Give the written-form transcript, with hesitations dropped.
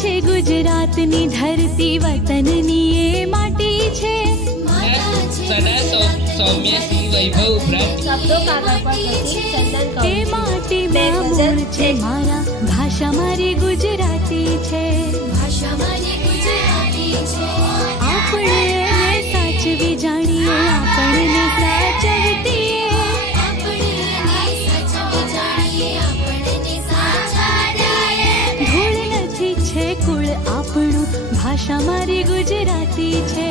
છે ગુજરાતની ધરતી, વતનની એ માટી છે. સદા સૌમ્ય શ્રી વૈભવ ઉપરાંત શબ્દો કાગળ પર લખી ચંદન એ કહું છું. માટીમાં મૂળ છે મારા, ભાષા મારી ગુજરાતી છે. આપણે એને સાચવી જાણીએ, આપણને સાચવતી ધૂળ નથી છે કુળ આપણું, ભાષા મારી ગુજરાતી છે.